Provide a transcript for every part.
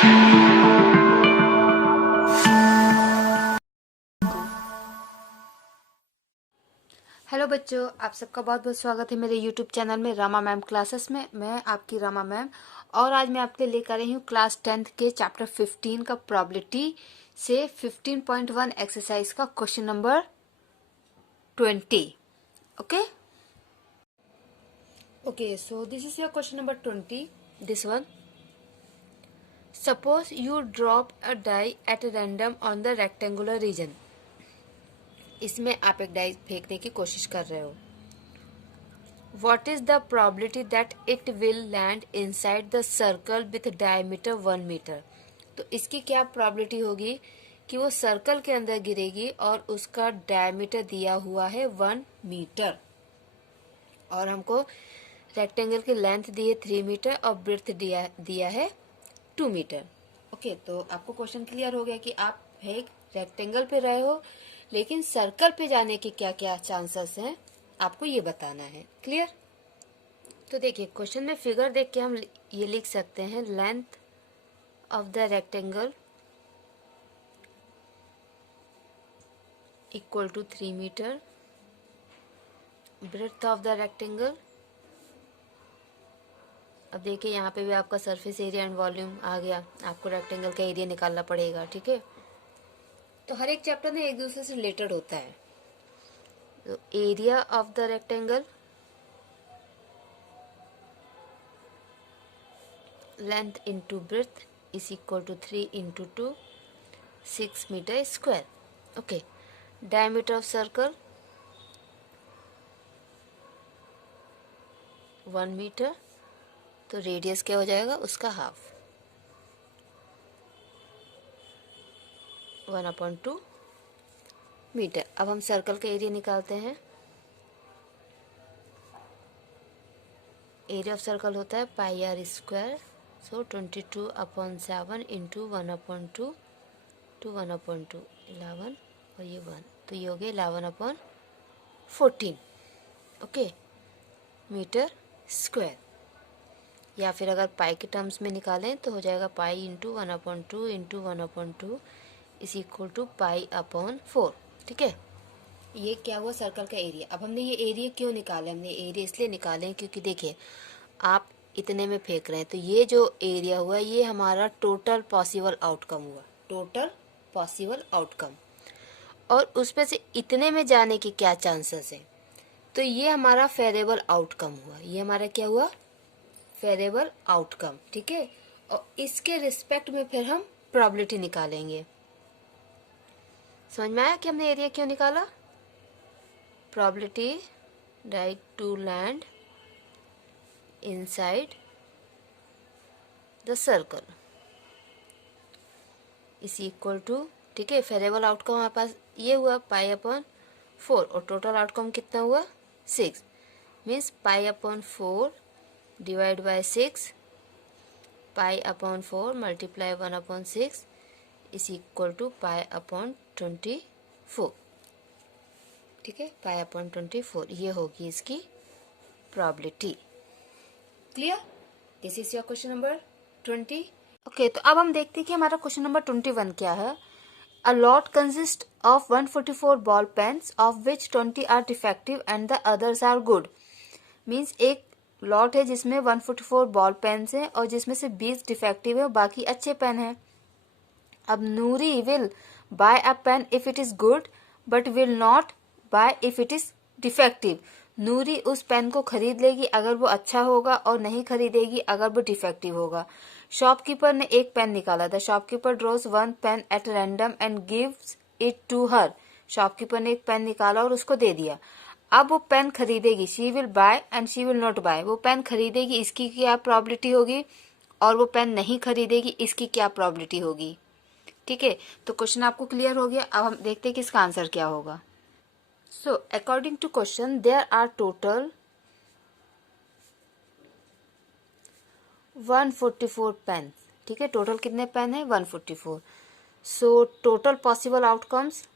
Hello बच्चों, आप सबका बहुत बहुत स्वागत है मेरे यूट्यूब चैनल में रामा मैम क्लासेस में। मैं आपकी रामा मैम और आज मैं आपके लिए लेकर आई हूँ क्लास 10th के चैप्टर 15 का प्रोबेबिलिटी से 15.1 एक्सरसाइज का question number 20। Okay, so this is your question number 20, this one. Suppose you drop a die at random on the rectangular region. इसमें आप एक डाई फेंकने की कोशिश कर रहे हो। What is the probability that it will land inside the circle with diameter 1 meter? तो इसकी क्या probability होगी कि वो सर्कल के अंदर गिरेगी और उसका डायमीटर दिया हुआ है 1 मीटर और हमको रेक्टेंगल की लेंथ दी है 3 मीटर और ब्रेड्थ दिया है 2 मीटर। ओके, तो आपको क्वेश्चन क्लियर हो गया कि आप एक रेक्टेंगल पे रहे हो लेकिन सर्कल पे जाने के क्या क्या चांसेस हैं, आपको ये बताना है। क्लियर? तो देखिए, क्वेश्चन में फिगर देख के हम ये लिख सकते हैं, length of the rectangle equal to 3 metre, breadth of the rectangle. अब देखिए यहाँ पे भी आपका सरफेस एरिया एंड वॉल्यूम आ गया, आपको रेक्टेंगल का एरिया निकालना पड़ेगा। ठीक है, तो हर एक चैप्टर में एक दूसरे से रिलेटेड होता है। तो area of the rectangle, length into breadth is equal to 3 into 2, 6 metre square. Okay, diameter of circle 1 metre, तो रेडियस क्या हो जाएगा उसका हाफ, 1/2 मीटर। अब हम सर्कल का एरिया निकालते हैं। एरिया ऑफ सर्कल होता है pi r square, so 22/7 into 1/2 to 1/2, 11 और ये 1, तो ये हो गया 11/14 ओके मीटर स्क्वायर। या फिर अगर पाई के टर्म्स में निकालें तो हो जाएगा pi into 1/2 into 1/2 is equal to पाई/4। ठीक है, ये क्या हुआ सर्कल का एरिया। अब हमने ये एरिया क्यों निकाले? हमने एरिया इसलिए निकाले क्योंकि देखिए आप इतने में फेंक रहे हैं, तो ये जो एरिया हुआ ये हमारा टोटल पॉसिबल आउटकम हुआ, टोटल पॉसिबल आउटकम। और उसमें से इतने में जाने के क्या चांसेस हैं, तो ये हमारा फेरेबल आउटकम हुआ। ये हमारा क्या हुआ? फेरेबल आउटकम। ठीक है, और इसके रिस्पेक्ट में फिर हम प्रोबेबिलिटी निकालेंगे। समझ में आया कि हमने एरिया क्यों निकाला? Probability right to land inside the circle is equal to, ठीक है, फेरेबल आउटकम हमारे पास ये हुआ पाई/4 और टोटल आउटकम कितना हुआ 6, मीन्स पाई/4 डिवाइड बाय 6, पाई/4 मल्टीप्लाई 1/6 इज इक्वल टू पाई/24। ठीक है, पाई/24 ये होगी इसकी probability. Clear? This is your question number 20। Okay, तो अब हम देखते हैं कि हमारा क्वेश्चन नंबर 21 क्या है। A lot consist of 144 ball pens of which 20 are defective and the others are good. Means एक लॉट है जिसमें 144 बॉल पेन्स हैं और जिसमें से 20 डिफेक्टिव है और बाकी अच्छे पेन हैं। अब Noori will buy a pen if it is good but will not buy if it is defective. Noori उस पेन को खरीद लेगी अगर वो अच्छा होगा और नहीं खरीदेगी अगर वो डिफेक्टिव होगा। शॉपकीपर ने एक पेन निकाला था। Shopkeeper draws one pen at random and gives it to her. Shopkeeper ने एक पेन निकाला और उसको दे दिया। अब वो पेन खरीदेगी, she will buy and she will not buy. वो पेन खरीदेगी, इसकी क्या प्रोबेबिलिटी होगी, और वो पेन नहीं खरीदेगी, इसकी क्या प्रोबेबिलिटी होगी। ठीक है, तो क्वेश्चन आपको क्लियर हो गया। अब हम देखते हैं कि इसका आंसर क्या होगा। So according to question there are total 144 pen. ठीक है, टोटल कितने पेन है 144। So total possible outcomes,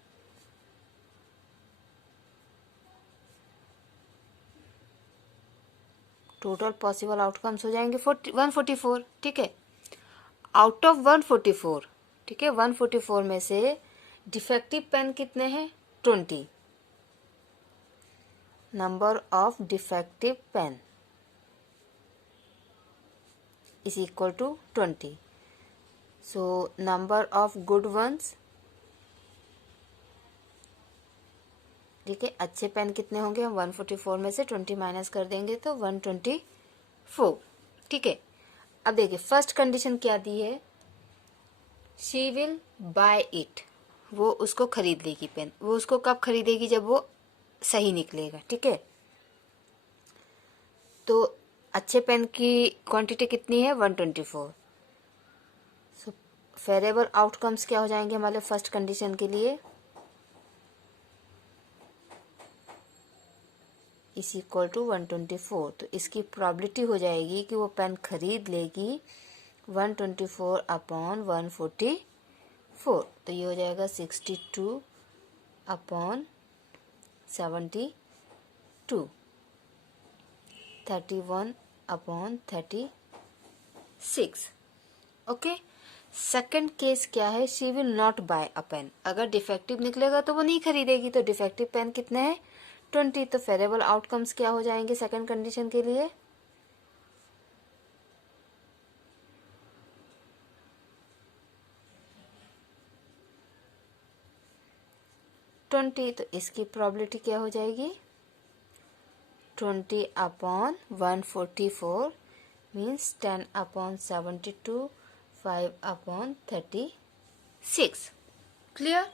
total possible outcomes हो जाएंगे 144। ठीक है, आउट ऑफ 144, ठीक है, 144 में से डिफेक्टिव पेन कितने हैं? 20. Number of defective pen is equal to 20. So number of good ones, ठीक है, अच्छे पेन कितने होंगे? हम 144 में से 20 माइनस कर देंगे तो 124. ठीक है, अब देखिए फर्स्ट कंडीशन क्या दी है? शी विल बाय इट, वो उसको खरीद लेगी पेन. वो उसको कब खरीदेगी? जब वो सही निकलेगा. ठीक है, तो अच्छे पेन की क्वांटिटी कितनी है? 124. सो फेरेबल आउटकम्स क्या हो जाएंगे हमारे फर्स्ट कंडीशन के लिए? Is equal to 124. तो इसकी प्रॉबिलिटी हो जाएगी कि वो पेन खरीद लेगी 124 अपॉन 144. तो ये हो जाएगा 62 upon 72, 31 upon 36. Okay, second case क्या है? She will not buy a pen. अगर डिफेक्टिव निकलेगा तो वो नहीं खरीदेगी. तो डिफेक्टिव पेन कितने हैं? 20. तो फेरेबल आउटकम्स क्या हो जाएंगे सेकंड कंडीशन के लिए? तो इसकी प्रोबेबिलिटी क्या हो जाएगी? 20 upon 144 means 10 upon 72, 5 upon 36. Clear?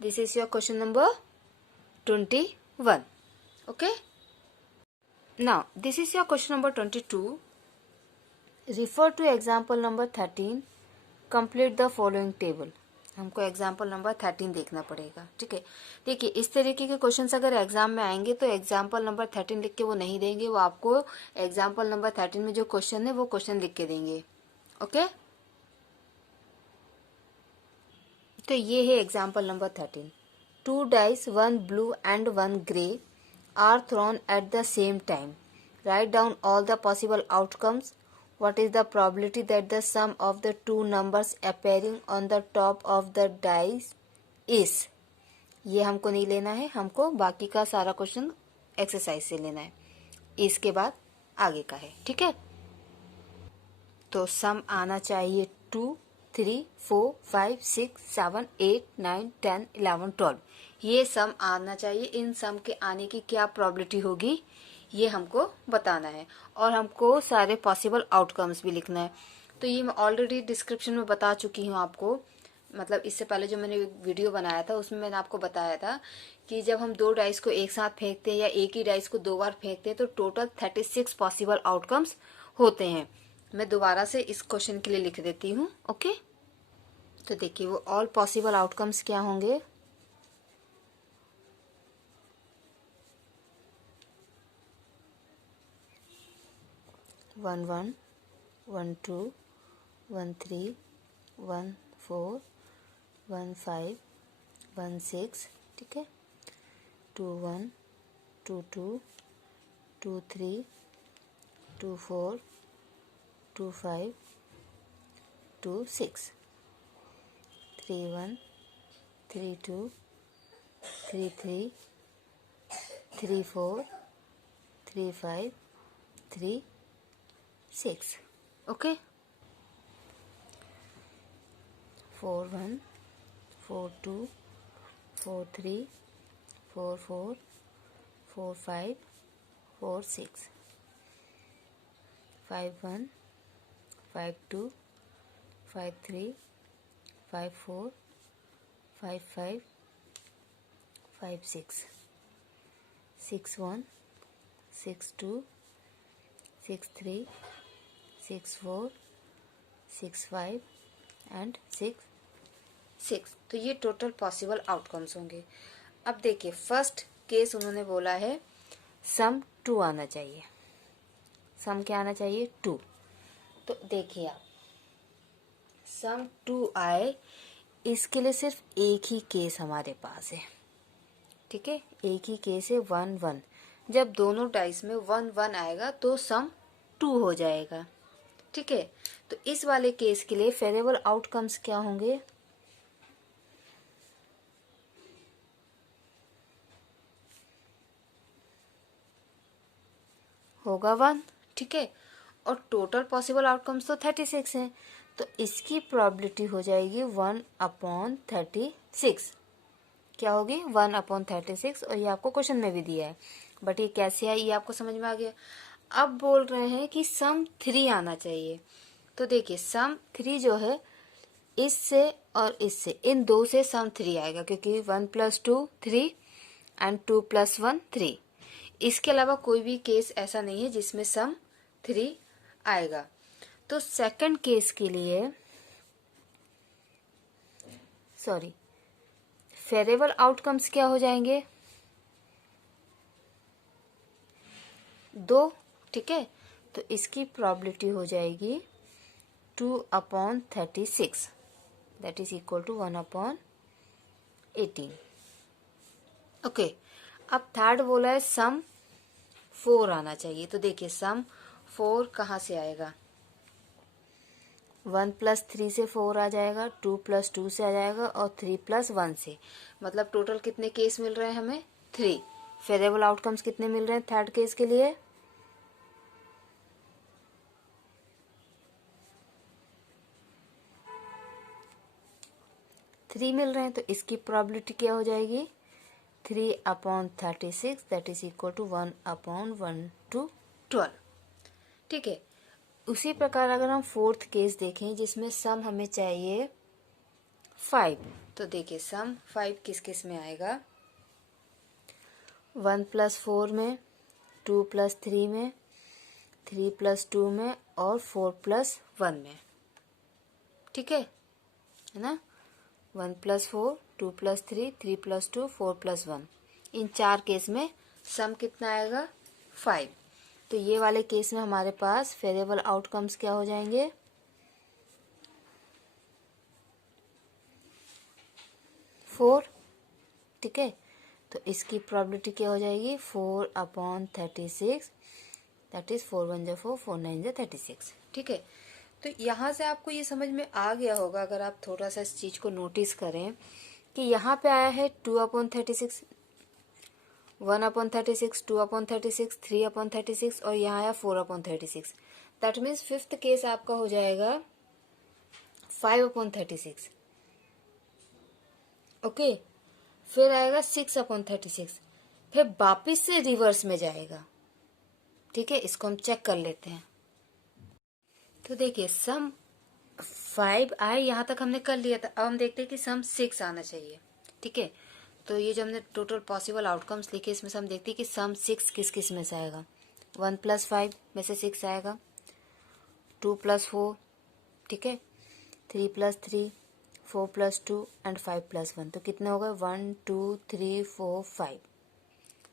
This is your question number 21. Okay, now this is your question number 22. Refer to example number 13. Complete the following table. हमको एग्जाम्पल नंबर 13 देखना पड़ेगा. ठीक है, देखिए इस तरीके के क्वेश्चंस अगर एग्जाम में आएंगे तो एग्जाम्पल नंबर 13 लिख के वो नहीं देंगे. वो आपको एग्जाम्पल नंबर 13 में जो क्वेश्चन है वो क्वेश्चन लिख के देंगे. ओके, तो ये है example number 13. 2 dice, 1 blue and 1 grey are thrown at the same time. Write down all the possible outcomes. What is the probability that the sum of the two numbers appearing on the top of the dice is? ये हमको नहीं लेना है, हमको बाकी का सारा question exercise से लेना है. इसके बाद आगे का है. ठीक है, तो सम आना चाहिए 2, 3, 4, 5, 6, 7, 8, 9, 10, 11, 12. ये सम आना चाहिए. इन सम के आने की क्या प्रोबेबिलिटी होगी ये हमको बताना है और हमको सारे पॉसिबल आउटकम्स भी लिखना है. तो ये मैं ऑलरेडी डिस्क्रिप्शन में बता चुकी हूँ आपको. मतलब इससे पहले जो मैंने वीडियो बनाया था उसमें मैंने आपको बताया था कि जब हम 2 डाइस को एक साथ फेंकते हैं या एक ही डाइस को 2 बार फेंकते हैं तो टोटल 36 पॉसिबल आउटकम्स होते हैं. मैं दोबारा से इस क्वेश्चन के लिए लिख देती हूँ. ओके, तो देखिए वो ऑल पॉसिबल आउटकम्स क्या होंगे? 1, 1, 1, 2, 1, 3, 1, 4, 1, 5, 1, 6. ठीक है, 2, 1, 2, 2, 2, 3, 2, 4, 2, 5, 2, 6, 3, 1, 3, 2, 3, 3, 3, 4, 3, 5, 3, 6. Okay, 4, 1, 4, 2, 4, 3, 4, 4, 4, 5, 4, 6, 5, 1, 5, 2, 5, 3, 5, 4, 5, 5, 5, 6, 6, 1, 6, 2, 6, 3, 6, 4, 6, 5 and 6, 6. तो ये टोटल पॉसिबल आउटकम्स होंगे. अब देखिए फर्स्ट केस उन्होंने बोला है सम 2 आना चाहिए. सम क्या आना चाहिए? 2. तो देखिए आप सम 2 आए, इसके लिए सिर्फ एक ही केस हमारे पास है. ठीक है, एक ही केस है 1, 1. जब दोनों डाइस में 1, 1 आएगा तो सम 2 हो जाएगा. ठीक है, तो इस वाले केस के लिए फेवरेबल आउटकम्स क्या होंगे? होगा 1, ठीक है, और टोटल पॉसिबल आउटकम्स तो 36 हैं, तो इसकी प्रोबेबिलिटी हो जाएगी 1/36। क्या होगी? 1/36। और ये आपको क्वेश्चन में भी दिया है, बट ये कैसे है ये आपको समझ में आ गया। अब बोल रहे हैं कि सम 3 आना चाहिए, तो देखिए सम 3 जो है इससे और इससे, इन दो से सम 3 आएगा, क्योंकि 1 + 2 3 एंड 2 + 1 3। इसके अलावा कोई भी केस ऐसा नहीं है जिसमें सम 3 आएगा। तो सेकंड केस के लिए फेवरेबल आउटकम्स क्या हो जाएंगे? 2, ठीक है, तो इसकी प्रोबेबिलिटी हो जाएगी 2/36, that is equal to 1/18। Okay, अब थर्ड बोला है सम 4 आना चाहिए, तो देखिए सम 4 कहाँ से आएगा? 1 + 3 से 4 आ जाएगा, 2 + 2 से आ जाएगा, और 3 + 1 से। मतलब टोटल कितने केस मिल रहे हैं हमें? 3। फेवरेबल आउटकम्स कितने मिल रहे हैं थर्ड केस के लिए? 3 मिल रहे हैं, तो इसकी प्रोबेबिलिटी क्या हो जाएगी? 3/36, दैट इज इक्वल टू 1/1/12। ठीक है, उसी प्रकार अगर हम फोर्थ केस देखें जिसमें सम हमें चाहिए 5, तो देखिए सम 5 किस किस में आएगा? 1 + 4 में, 2 + 3 में, 3 + 2 में, और 4 + 1 में। ठीक है ना? 1 + 4, 2 + 3, 3 + 2, 4 + 1, इन 4 केस में सम कितना आएगा? 5। तो ये वाले केस में हमारे पास फेवरेबल आउटकम्स क्या हो जाएंगे? 4। ठीक है, तो इसकी प्रोबेबिलिटी क्या हो जाएगी? 4/36, दैट इज 4 × 1 = 4, 4 × 9 = 36। ठीक है, तो यहाँ से आपको ये समझ में आ गया होगा, अगर आप थोड़ा सा इस चीज को नोटिस करें कि यहाँ पे आया है 2/36, 1/36, 2/36, 3/36, और यहाँ आया 4/36। दैट मीन्स फिफ्थ केस आपका हो जाएगा 5/36। ओके, फिर आएगा 6/36, फिर वापिस से रिवर्स में जाएगा। ठीक है, इसको हम चेक कर लेते हैं। तो देखिए सम 5 आए, यहाँ तक हमने कर लिया था। अब हम देखते हैं कि सम 6 आना चाहिए। ठीक है, तो ये जो हमने टोटल पॉसिबल आउटकम्स लिखे इसमें से हम देखते हैं कि सम 6 किस किस में से आएगा। 1 + 5 में से 6 आएगा, 2 + 4, ठीक है, 3 + 3, 4 + 2 एंड 5 + 1। तो कितने हो गए? 1 2 3 4 5।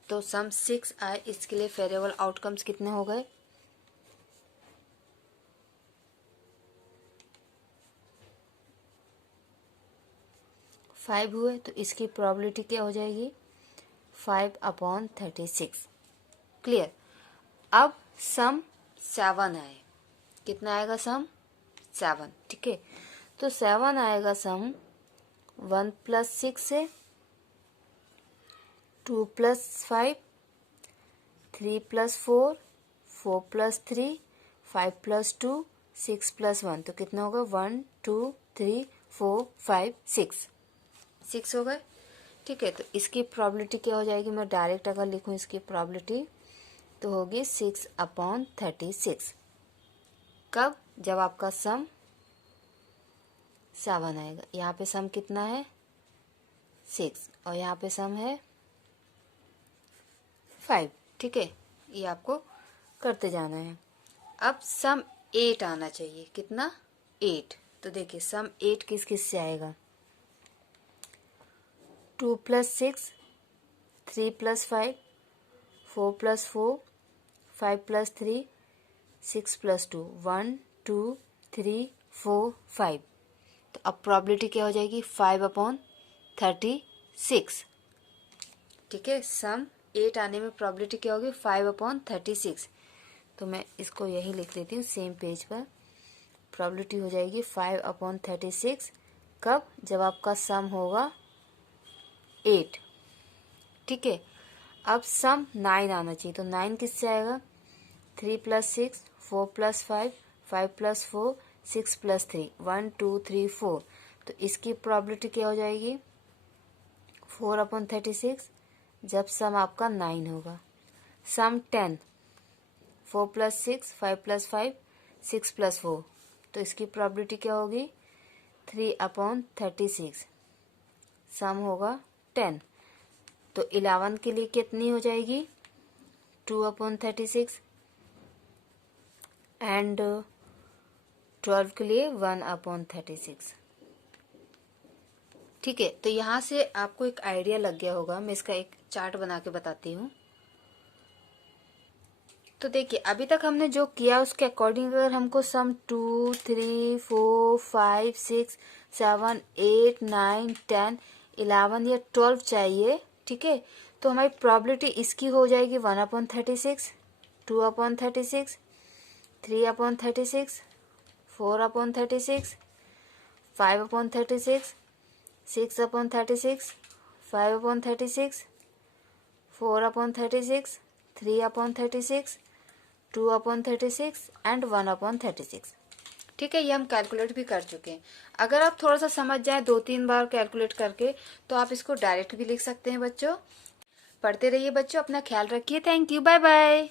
तो सम 6 आए, इसके लिए फेवरेबल आउटकम्स कितने हो गए? 5 हुए, तो इसकी प्रोबेबिलिटी क्या हो जाएगी? 5/36। क्लियर। अब सम 7 आए, कितना आएगा सम? 7। ठीक है, तो 7 आएगा सम 1 + 6 से, 2 + 5, 3 + 4, 4 + 3, 5 + 2, 6 + 1। तो कितना होगा? 1 2 3 4 5 6 6 हो गए। ठीक है, तो इसकी प्रोबेबिलिटी क्या हो जाएगी? मैं डायरेक्ट अगर लिखूं इसकी प्रोबेबिलिटी तो होगी 6/36। कब? जब आपका सम 7 आएगा। यहाँ पे सम कितना है? 6, और यहाँ पे सम है 5। ठीक है, ये आपको करते जाना है। अब सम 8 आना चाहिए। कितना? 8। तो देखिए सम 8 किस किस से आएगा? 2 + 6, 3 + 5, 4 + 4, 5 + 3, 6 + 2, 1 2 3 4 5। तो अब प्रोबेबिलिटी क्या हो जाएगी? 5/36। ठीक है, सम 8 आने में प्रोबेबिलिटी क्या होगी? 5/36। तो मैं इसको यही लिख लेती हूँ सेम पेज पर। प्रॉबिलिटी हो जाएगी 5/36। कब? जब आपका सम होगा 8। ठीक है, अब सम 9 आना चाहिए, तो 9 किससे आएगा? 3 + 6, 4 + 5, 5 + 4, 6 + 3, 1 2 3 4। तो इसकी प्रॉबिलिटी क्या हो जाएगी? 4/36 जब सम आपका 9 होगा। सम 10, 4 + 6, 5 + 5, 6 + 4। तो इसकी प्रॉबिलिटी क्या होगी? 3/36। सम होगा 10। तो 11 के लिए कितनी हो जाएगी? 2/36 एंड 12 के लिए 1/36। ठीक है, तो यहाँ से आपको एक आइडिया लग गया होगा। मैं इसका एक चार्ट बना के बताती हूँ। तो देखिए, अभी तक हमने जो किया उसके अकॉर्डिंग अगर हमको सम 2 3 4 5 6 7 8 9 10 11 या 12 चाहिए, ठीक है, तो हमारी प्रॉबिलिटी इसकी हो जाएगी 1/36, 2/36, 3/36, 4/36, 5/36, 6/36, 5/36, 4/36, 3/36, 2/36 एंड 1/36। ठीक है, ये हम कैलकुलेट भी कर चुके हैं। अगर आप थोड़ा सा समझ जाए 2-3 बार कैलकुलेट करके, तो आप इसको डायरेक्ट भी लिख सकते हैं बच्चों। पढ़ते रहिए बच्चों, अपना ख्याल रखिए। Thank you, bye bye.